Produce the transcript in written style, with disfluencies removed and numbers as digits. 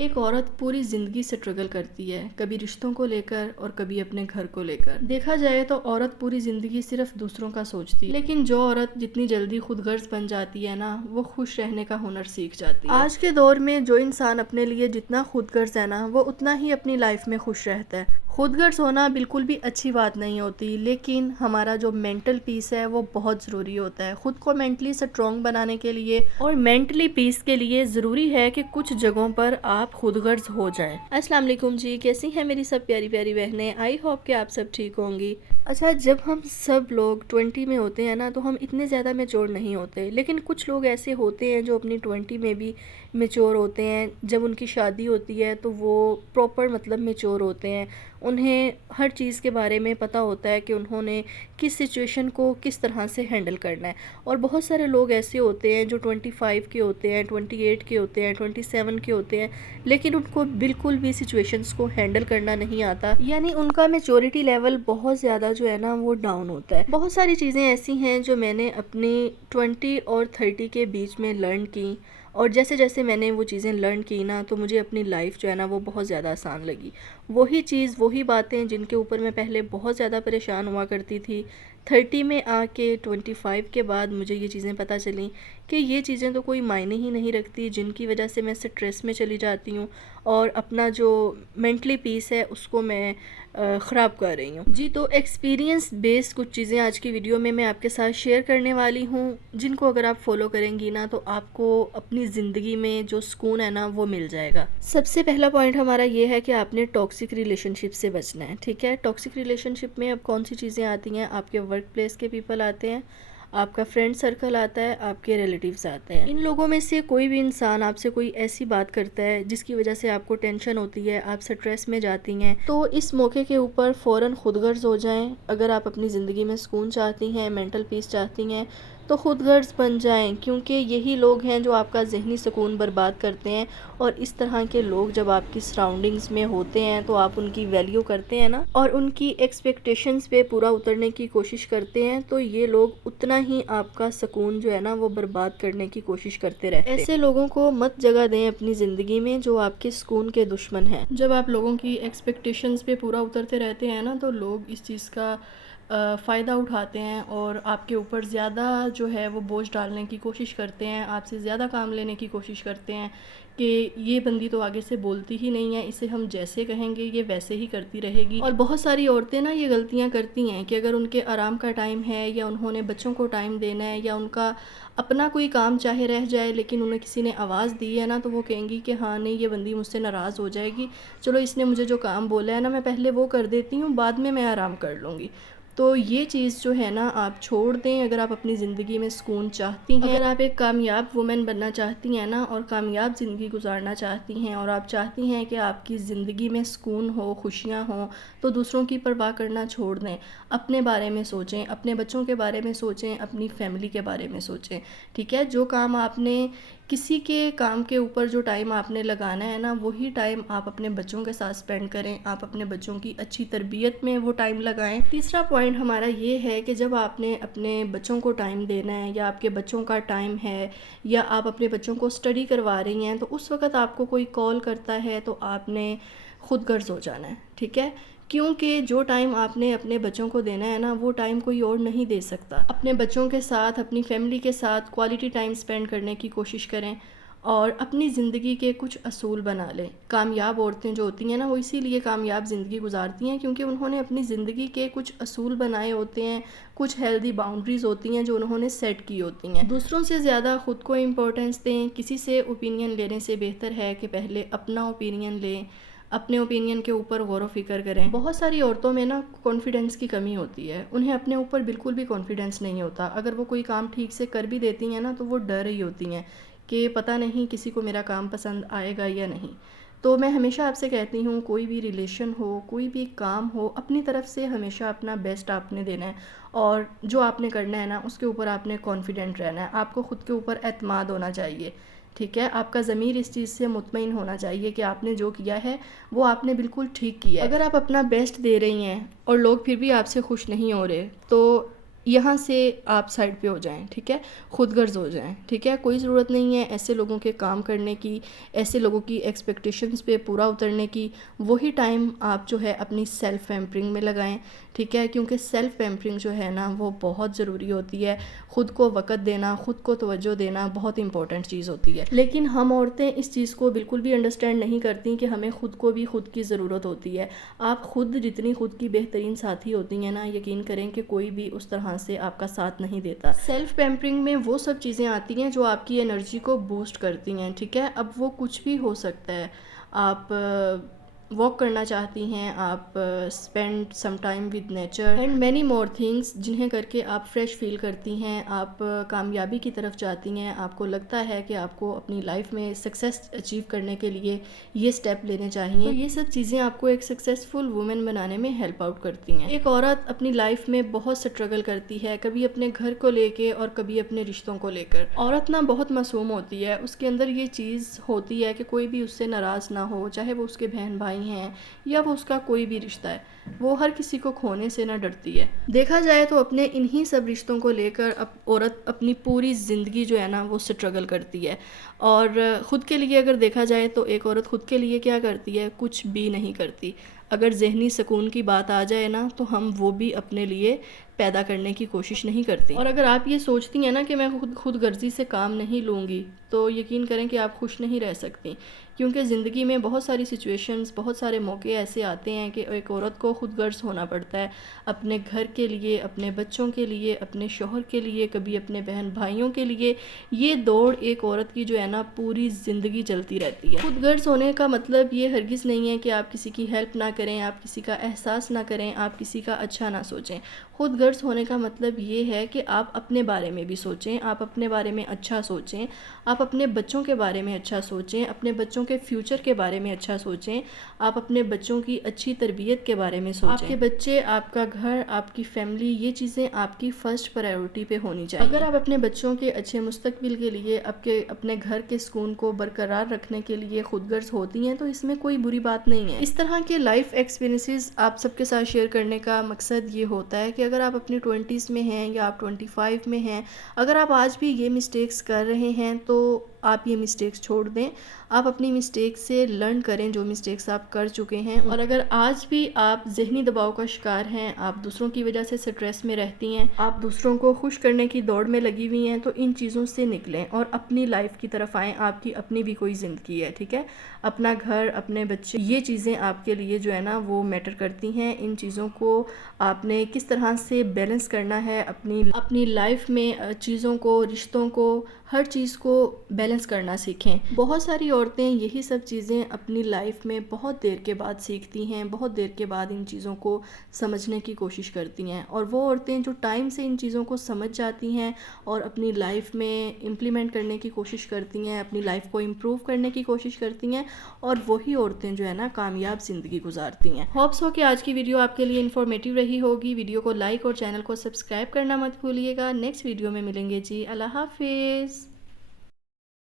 ایک عورت پوری زندگی سے اسٹرگل کرتی ہے، کبھی رشتوں کو لے کر اور کبھی اپنے گھر کو لے کر۔ دیکھا جائے تو عورت پوری زندگی صرف دوسروں کا سوچتی ہے، لیکن جو عورت جتنی جلدی خود غرض بن جاتی ہے نا، وہ خوش رہنے کا ہنر سیکھ جاتی ہے۔ آج کے دور میں جو انسان اپنے لیے جتنا خود غرض ہے نا، وہ اتنا ہی اپنی لائف میں خوش رہتا ہے۔ خود غرض ہونا بالکل بھی اچھی بات نہیں ہوتی، لیکن ہمارا جو مینٹل پیس ہے وہ بہت ضروری ہوتا ہے۔ خود کو مینٹلی اسٹرانگ بنانے کے لیے اور مینٹلی پیس کے لیے ضروری ہے کہ کچھ جگہوں پر آپ خود غرض ہو جائیں۔ السلام علیکم جی، کیسی ہیں میری سب پیاری پیاری بہنیں؟ آئی ہوپ کہ آپ سب ٹھیک ہوں گی۔ اچھا، جب ہم سب لوگ 20 میں ہوتے ہیں نا تو ہم اتنے زیادہ میچور نہیں ہوتے، لیکن کچھ لوگ ایسے ہوتے ہیں جو اپنی 20 میں بھی میچور ہوتے ہیں۔ جب ان کی شادی ہوتی ہے تو وہ پراپر میچور ہوتے ہیں، انہیں ہر چیز کے بارے میں پتہ ہوتا ہے کہ انہوں نے کس سچویشن کو کس طرح سے ہینڈل کرنا ہے۔ اور بہت سارے لوگ ایسے ہوتے ہیں جو 25 کے ہوتے ہیں، 28 کے ہوتے ہیں، 27 کے ہوتے ہیں، لیکن ان کو بالکل بھی سچویشنز کو ہینڈل کرنا نہیں آتا، یعنی ان کا میچورٹی لیول بہت زیادہ جو ہے نا وہ ڈاؤن ہوتا ہے۔ بہت ساری چیزیں ایسی ہیں جو میں نے اپنی 20 اور 30 کے بیچ میں لرن کی، اور جیسے جیسے میں نے وہ چیزیں لرن کی نا تو مجھے اپنی لائف جو ہے نا وہ بہت زیادہ آسان لگی۔ وہی چیز، وہی باتیں جن کے اوپر میں پہلے بہت زیادہ پریشان ہوا کرتی تھی، 30 میں آ کے 25 کے بعد مجھے یہ چیزیں پتہ چلیں کہ یہ چیزیں تو کوئی معنی ہی نہیں رکھتی، جن کی وجہ سے میں سٹریس میں چلی جاتی ہوں اور اپنا جو مینٹلی پیس ہے اس کو میں خراب کر رہی ہوں۔ جی، تو ایکسپیرینس بیس کچھ چیزیں آج کی ویڈیو میں آپ کے ساتھ شیئر کرنے والی ہوں، جن کو اگر آپ فالو کریں گی نا تو آپ کو اپنی زندگی میں جو سکون ہے نا وہ مل جائے گا۔ سب سے پہلا پوائنٹ ہمارا یہ ہے کہ آپ نے ٹاکسک ریلیشن شپ سے بچنا ہے، ٹھیک ہے؟ ٹاکسک ریلیشن شپ میں اب کون سی چیزیں آتی ہیں؟ آپ کے ورک پلیس کے پیپل آتے ہیں، آپ کا فرینڈ سرکل آتا ہے، آپ کے ریلیٹیوز آتے ہیں۔ ان لوگوں میں سے کوئی بھی انسان آپ سے کوئی ایسی بات کرتا ہے جس کی وجہ سے آپ کو ٹینشن ہوتی ہے، آپ سٹریس میں جاتی ہیں، تو اس موقع کے اوپر فوراً خود غرض ہو جائیں۔ اگر آپ اپنی زندگی میں سکون چاہتی ہیں، مینٹل پیس چاہتی ہیں، تو خود غرض بن جائیں، کیونکہ یہی لوگ ہیں جو آپ کا ذہنی سکون برباد کرتے ہیں، اور اس طرح کے لوگ جب آپ کی سراؤنڈنگز میں ہوتے ہیں تو آپ ان کی ویلیو کرتے ہیں نا، اور ان کی ایکسپیکٹیشنز پہ پورا اترنے کی کوشش کرتے ہیں، تو یہ لوگ اتنا ہی آپ کا سکون جو ہے نا وہ برباد کرنے کی کوشش کرتے رہتے ہیں۔ ایسے لوگوں کو مت جگہ دیں اپنی زندگی میں جو آپ کے سکون کے دشمن ہیں۔ جب آپ لوگوں کی ایکسپیکٹیشنز پہ پورا اترتے رہتے ہیں نا تو لوگ اس چیز کا فائدہ اٹھاتے ہیں اور آپ کے اوپر زیادہ جو ہے وہ بوجھ ڈالنے کی کوشش کرتے ہیں، آپ سے زیادہ کام لینے کی کوشش کرتے ہیں کہ یہ بندی تو آگے سے بولتی ہی نہیں ہے، اسے ہم جیسے کہیں گے یہ ویسے ہی کرتی رہے گی۔ اور بہت ساری عورتیں نا یہ غلطیاں کرتی ہیں کہ اگر ان کے آرام کا ٹائم ہے یا انہوں نے بچوں کو ٹائم دینا ہے یا ان کا اپنا کوئی کام چاہے رہ جائے لیکن انہیں کسی نے آواز دی ہے نا تو وہ کہیں گی کہ ہاں نہیں، یہ بندی مجھ سے ناراض ہو جائے گی، چلو اس نے مجھے جو کام بولا ہے نا میں پہلے وہ کر دیتی ہوں، بعد میں آرام کر لوں گی۔ تو یہ چیز جو ہے نا آپ چھوڑ دیں اگر آپ اپنی زندگی میں سکون چاہتی ہیں، اگر آپ ایک کامیاب وومن بننا چاہتی ہیں نا اور کامیاب زندگی گزارنا چاہتی ہیں اور آپ چاہتی ہیں کہ آپ کی زندگی میں سکون ہو، خوشیاں ہوں، تو دوسروں کی پرواہ کرنا چھوڑ دیں، اپنے بارے میں سوچیں، اپنے بچوں کے بارے میں سوچیں، اپنی فیملی کے بارے میں سوچیں، ٹھیک ہے؟ جو کام آپ نے کسی کے کام کے اوپر جو ٹائم آپ نے لگانا ہے نا وہی ٹائم آپ اپنے بچوں کے ساتھ سپینڈ کریں، آپ اپنے بچوں کی اچھی تربیت میں وہ ٹائم لگائیں۔ تیسرا پوائنٹ ہمارا یہ ہے کہ جب آپ نے اپنے بچوں کو ٹائم دینا ہے یا آپ کے بچوں کا ٹائم ہے یا آپ اپنے بچوں کو اسٹڈی کروا رہی ہیں تو اس وقت آپ کو کوئی کال کرتا ہے تو آپ نے خود غرض ہو جانا ہے، ٹھیک ہے؟ کیونکہ جو ٹائم آپ نے اپنے بچوں کو دینا ہے نا وہ ٹائم کوئی اور نہیں دے سکتا۔ اپنے بچوں کے ساتھ، اپنی فیملی کے ساتھ کوالٹی ٹائم سپینڈ کرنے کی کوشش کریں اور اپنی زندگی کے کچھ اصول بنا لیں۔ کامیاب عورتیں جو ہوتی ہیں نا وہ اسی لیے کامیاب زندگی گزارتی ہیں کیونکہ انہوں نے اپنی زندگی کے کچھ اصول بنائے ہوتے ہیں، کچھ ہیلدی باؤنڈریز ہوتی ہیں جو انہوں نے سیٹ کی ہوتی ہیں۔ دوسروں سے زیادہ خود کو امپورٹنس دیں، کسی سے اوپینین لینے سے بہتر ہے کہ پہلے اپنا اوپینین لیں، اپنے اوپینین کے اوپر غور و فکر کریں۔ بہت ساری عورتوں میں نا کانفیڈنس کی کمی ہوتی ہے، انہیں اپنے اوپر بالکل بھی کانفیڈنس نہیں ہوتا، اگر وہ کوئی کام ٹھیک سے کر بھی دیتی ہیں نا تو وہ ڈر رہی ہوتی ہیں کہ پتہ نہیں کسی کو میرا کام پسند آئے گا یا نہیں۔ تو میں ہمیشہ آپ سے کہتی ہوں کوئی بھی ریلیشن ہو، کوئی بھی کام ہو، اپنی طرف سے ہمیشہ اپنا بیسٹ آپ نے دینا ہے اور جو آپ نے کرنا ہے نا اس کے اوپر آپ نے کانفیڈنٹ رہنا ہے، آپ کو خود کے اوپر اعتماد ہونا چاہیے، ٹھیک ہے؟ آپ کا ضمیر اس چیز سے مطمئن ہونا چاہیے کہ آپ نے جو کیا ہے وہ آپ نے بالکل ٹھیک کیا ہے۔ اگر آپ اپنا بیسٹ دے رہی ہیں اور لوگ پھر بھی آپ سے خوش نہیں ہو رہے تو یہاں سے آپ سائڈ پہ ہو جائیں، ٹھیک ہے، خود غرض ہو جائیں، ٹھیک ہے. کوئی ضرورت نہیں ہے ایسے لوگوں کے کام کرنے کی، ایسے لوگوں کی ایکسپیکٹیشنز پہ پورا اترنے کی. وہی ٹائم آپ جو ہے اپنی سیلف پیمپرنگ میں لگائیں، ٹھیک ہے، کیونکہ سیلف پیمپرنگ جو ہے نا وہ بہت ضروری ہوتی ہے. خود کو وقت دینا، خود کو توجہ دینا بہت امپورٹنٹ چیز ہوتی ہے. لیکن ہم عورتیں اس چیز کو بالکل بھی انڈرسٹینڈ نہیں کرتی کہ ہمیں خود کو بھی خود کی ضرورت ہوتی ہے. آپ خود جتنی خود کی بہترین ساتھی ہوتی ہیں نا، یقین کریں کہ کوئی بھی اس طرح سے آپ کا ساتھ نہیں دیتا. سیلف پیمپرنگ میں وہ سب چیزیں آتی ہیں جو آپ کی انرجی کو بوسٹ کرتی ہیں، ٹھیک ہے. اب وہ کچھ بھی ہو سکتا ہے. آپ واک کرنا چاہتی ہیں، آپ spend some time with nature and many more things, جنہیں کر کے آپ فریش فیل کرتی ہیں، آپ کامیابی کی طرف جاتی ہیں. آپ کو لگتا ہے کہ آپ کو اپنی لائف میں سکسیس اچیو کرنے کے لیے یہ سٹیپ لینے چاہیے. تو یہ سب چیزیں آپ کو ایک سکسیسفل وومن بنانے میں ہیلپ آؤٹ کرتی ہیں. ایک عورت اپنی لائف میں بہت سٹرگل کرتی ہے، کبھی اپنے گھر کو لے کے اور کبھی اپنے رشتوں کو لے کر. عورت نا بہت معصوم ہوتی ہے، اس کے اندر یہ چیز ہوتی ہے کہ کوئی بھی اس سے ناراض نہ ہو، چاہے وہ اس کے بہن بھائی ہیں یا وہ اس کا کوئی بھی رشتہ ہے. وہ ہر کسی کو کھونے سے نہ ڈرتی ہے. دیکھا جائے تو اپنے انہی سب رشتوں کو لے کر عورت اپنی پوری زندگی جو ہے نا وہ سٹرگل کرتی ہے. اور خود کے لیے اگر دیکھا جائے تو ایک عورت خود کے لیے کیا کرتی ہے؟ کچھ بھی نہیں کرتی. اگر ذہنی سکون کی بات آ جائے نا تو ہم وہ بھی اپنے لیے پیدا کرنے کی کوشش نہیں کرتی. اور اگر آپ یہ سوچتی ہیں نا کہ میں خود غرضی سے کام نہیں لوں گی تو یقین کریں کہ آپ خوش نہیں رہ سکتی. کیونکہ زندگی میں بہت ساری سچویشنز، بہت سارے موقع ایسے آتے ہیں کہ ایک عورت کو خود غرض ہونا پڑتا ہے اپنے گھر کے لیے، اپنے بچوں کے لیے، اپنے شوہر کے لیے، کبھی اپنے بہن بھائیوں کے لیے. یہ دوڑ ایک عورت کی جو ہے نا پوری زندگی چلتی رہتی ہے. خود غرض ہونے کا مطلب یہ ہرگز نہیں ہے کہ آپ کسی کی ہیلپ نہ کریں، آپ کسی کا احساس نہ کریں، آپ کسی کا اچھا نہ سوچیں. خود غرض ہونے کا مطلب یہ ہے کہ آپ اپنے بارے میں بھی سوچیں، آپ اپنے بارے میں اچھا سوچیں، آپ اپنے بچوں کے بارے میں اچھا سوچیں، اپنے بچوں کے فیوچر کے بارے میں اچھا سوچیں، آپ اپنے بچوں کی اچھی تربیت کے بارے میں سوچیں. آپ کے بچے، آپ کا گھر، آپ کی فیملی، یہ چیزیں آپ کی فرسٹ پرائیورٹی پہ ہونی چاہیے. اگر آپ اپنے بچوں کے اچھے مستقبل کے لیے، اپنے گھر کے سکون کو برقرار رکھنے کے لیے خود غرض ہوتی ہیں تو اس میں کوئی بری بات نہیں ہے. اس طرح کے لائف ایکسپیرینسز آپ سب کے ساتھ شیئر کرنے کا مقصد یہ ہوتا ہے کہ اگر آپ اپنی 20s میں ہیں یا آپ 25 میں ہیں، اگر آپ آج بھی یہ مسٹیکس کر رہے ہیں تو آپ یہ مسٹیکس چھوڑ دیں. آپ اپنی مسٹیک سے لرن کریں جو مسٹیکس آپ کر چکے ہیں. اور اگر آج بھی آپ ذہنی دباؤ کا شکار ہیں، آپ دوسروں کی وجہ سے سٹریس میں رہتی ہیں، آپ دوسروں کو خوش کرنے کی دوڑ میں لگی ہوئی ہیں، تو ان چیزوں سے نکلیں اور اپنی لائف کی طرف آئیں. آپ کی اپنی بھی کوئی زندگی ہے، ٹھیک ہے. اپنا گھر، اپنے بچے، یہ چیزیں آپ کے لیے جو ہے نا وہ میٹر کرتی ہیں. ان چیزوں کو آپ نے کس طرح سے بیلنس کرنا ہے اپنی لائف میں، چیزوں کو، رشتوں کو، ہر چیز کو بیلنس کرنا سیکھیں. بہت ساری عورتیں یہی سب چیزیں اپنی لائف میں بہت دیر کے بعد سیکھتی ہیں، بہت دیر کے بعد ان چیزوں کو سمجھنے کی کوشش کرتی ہیں. اور وہ عورتیں جو ٹائم سے ان چیزوں کو سمجھ جاتی ہیں اور اپنی لائف میں امپلیمنٹ کرنے کی کوشش کرتی ہیں، اپنی لائف کو امپروو کرنے کی کوشش کرتی ہیں، اور وہی عورتیں جو ہے نا کامیاب زندگی گزارتی ہیں. ہوپس ہو کہ آج کی ویڈیو آپ کے لیے انفارمیٹیو رہی ہوگی. ویڈیو کو لائک اور چینل کو سبسکرائب کرنا مت بھولیے گا. نیکسٹ ویڈیو میں ملیں گے جی. اللہ حافظ.